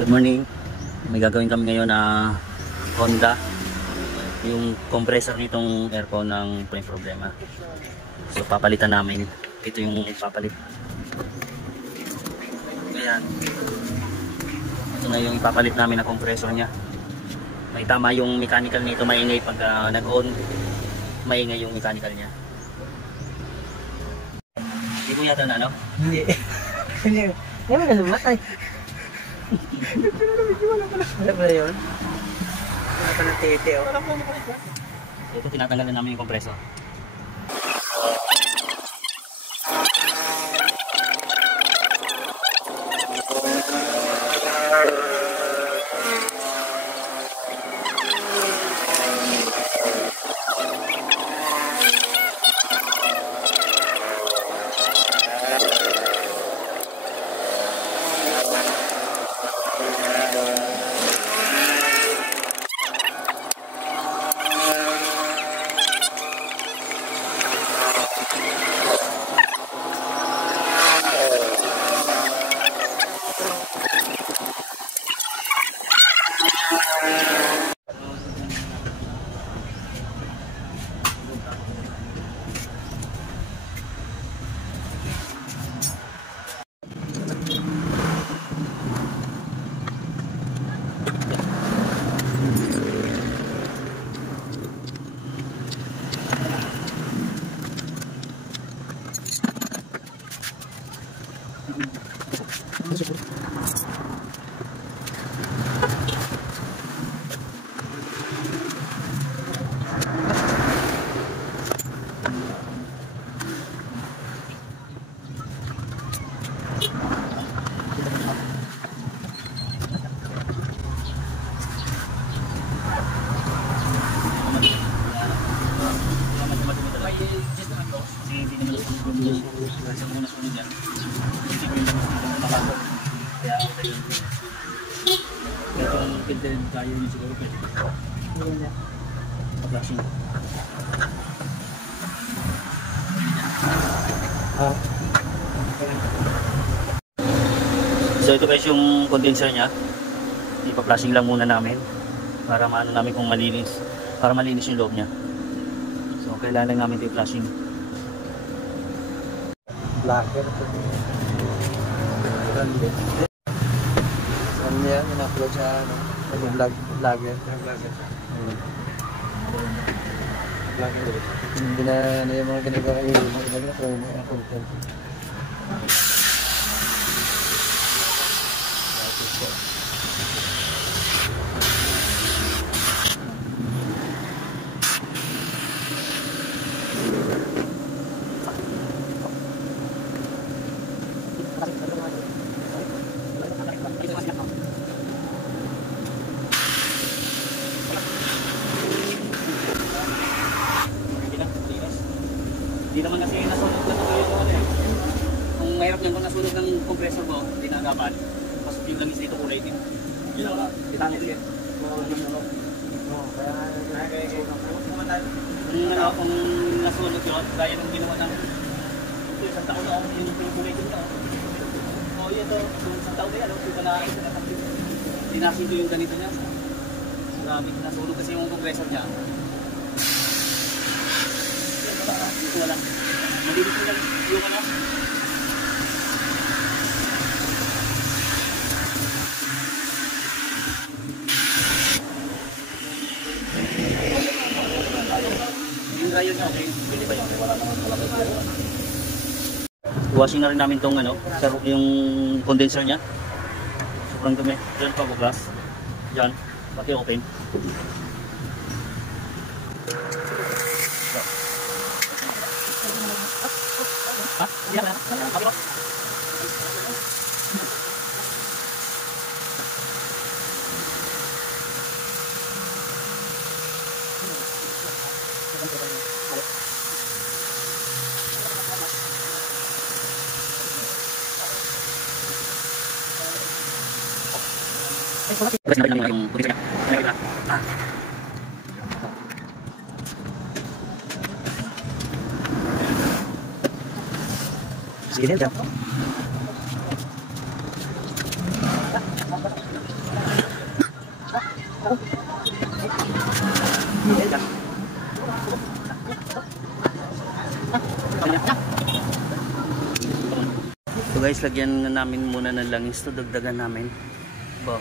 Good morning. May gagawin kami ngayon na Honda. Yung compressor nitong aircon ng may problema. So papalitan namin. Ito yung ipapalit. Ayan. Ito na yung ipapalit namin na compressor niya. May tama yung mechanical nito, maingay pag nag-on. Maingay yung mechanical niya. Hindi ko yata na ano? Hindi. Hindi mo na lumatay. Wala pala yun? Wala pala tete o. Ito tinatanggalan namin yung compressor. So ito guys yung condenser niya. Ipa-flashing lang muna namin para maano namin kung malinis, para malinis yung loob niya. So kailangan namin ito i-flashing. Blacker ito. Saan niya? In-upload sa ano? Vlogger. Hindi na yung mga ginagawa kayo. Mga content. Hindi naman kasi nasunog na tuloy ito ano eh. Kung mahirap niyan kung nasunog ng compressor ko, hindi nagapan. Pasok yung langis dito kulay din. Ditangin din. Kung nasunog yun, gaya ng ginawa ng isang taon na yung kulay din ito. O yun ito, isang taon na yan, yung pala dinasin ko yung ganito niya. Grabe, nasunog kasi yung compressor niya. Wala. Malinis mo lang yung ano. Yung rayon niya, okay? Pwede ba yun? Wala naman talaga. Washing na rin namin itong ano, yung condenser niya. Sobrang dumi. Diyan pa buklas. Diyan. Pati open. Iya kan? Tapi kok Terus narin lang yung kondisyon niya. Sige, dyan. So guys, lagyan na namin muna ng langis to, dagdagan namin. Bo.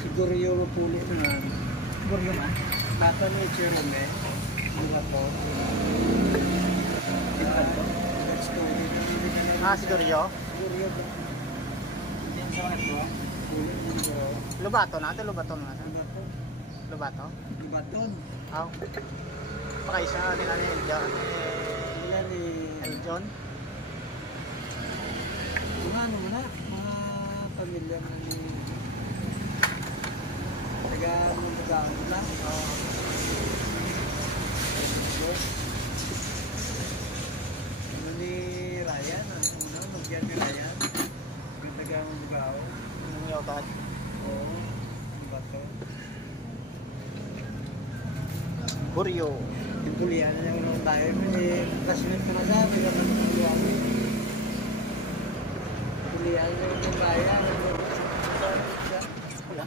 Siguro yung mapulit na. Siguro yung bata na yung chairman eh. Siguro po. Siguro yun? Siguro yun. Lubato na? Ito lubato na? Lubato? Lubato? Oo. Baka isa nila ni John. Nila ni John? Ano mo na? Mga pamilya na ni taga-mundagaon na? Oo. Ano ni Ryan? Ano? Magyan ni Ryan? Yung taga-mundagaon? Ano yung otad? Oo. Ano ba ito? Buryo. Yung pulian na yung mga tayo. Kasmet ko na sabi ka naman ang luwag. Pulian na yung bayan. Wala.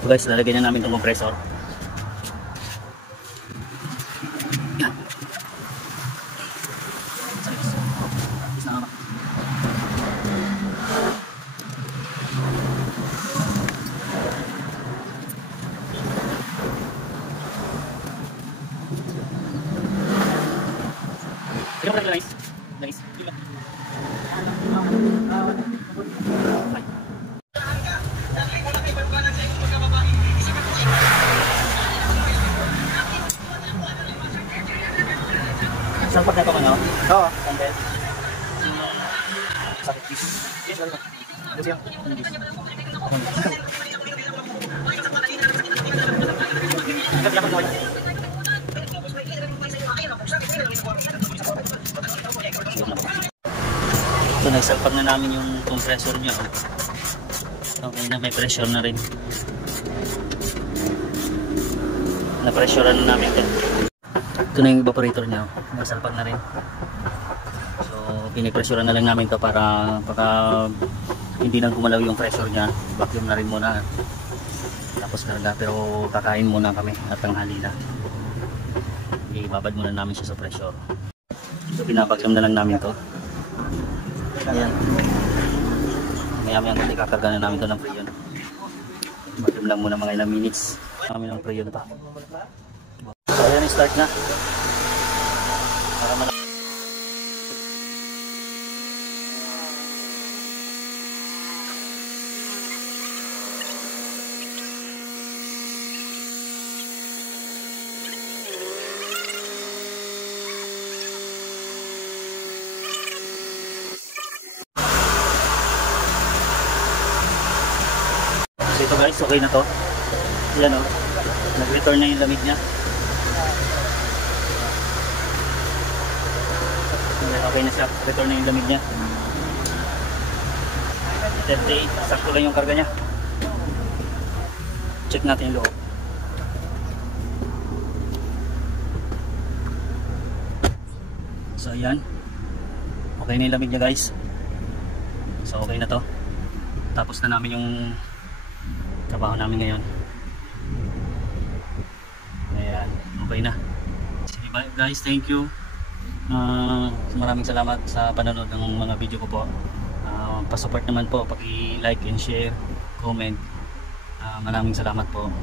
So guys, lalagyan na namin itong compressor. Saan pag ito ano? Oo. Sandal. Sakit fish. Yes, lalo. Ito siya. So nagsalpag na namin yung compressor niya. Okay na, may pressure na rin. Na-pressurean na namin ito. Ito na yung evaporator niya. Nagsalpag na rin. So pinipressurean na lang namin ito para baka hindi na gumalaw yung pressure niya. Vacuum na rin muna. Tapos karga, pero kakain muna kami at tanghali na. Ibabad muna namin siya sa pressure. So pinapaglam na lang namin ito. Ayan. Maya-maya kundi kakarga na namin ito ng preyon. Vacuum lang muna mga ilang minutes. Kami ng preyon pa. So ayan, start na. Para so ito guys, okay na to. Yan o, nag-return na yung lamig niya. Okay na siya, return na yung lamig niya. 38, sakto lang yung karga niya. Check natin yung loob. So ayan, okay na yung lamig niya guys. So okay na to. Tapos na namin yung trabaho namin ngayon. Ayan, okay na. Sige guys, thank you. Maraming salamat sa panonood ng mga video ko po. Pa-support naman po, paki-like and share, comment. Maraming salamat po.